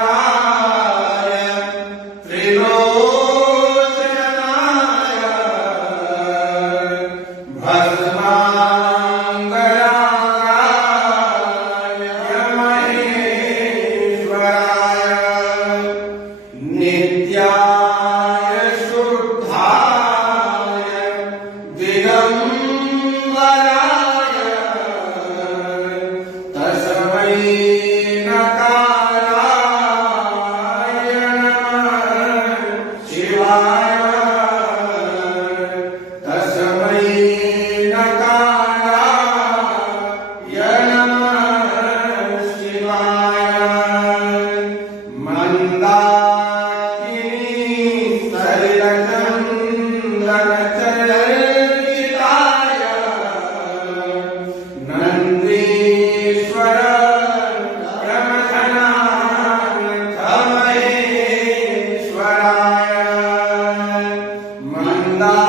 नागेन्द्रहाराय त्रिलोचनाय भस्माङ्गरागाय महेश्वराय नित्याय शुद्धाय दिगम्बराय तस्मै नकाराय नमः शिवाय तस्मै नकाराय नमः शिवाय मंदाकिनी सलिलचन्दनचर्चिताय नन्दीश्वर प्रमथनाथ महेश्वराय मंदा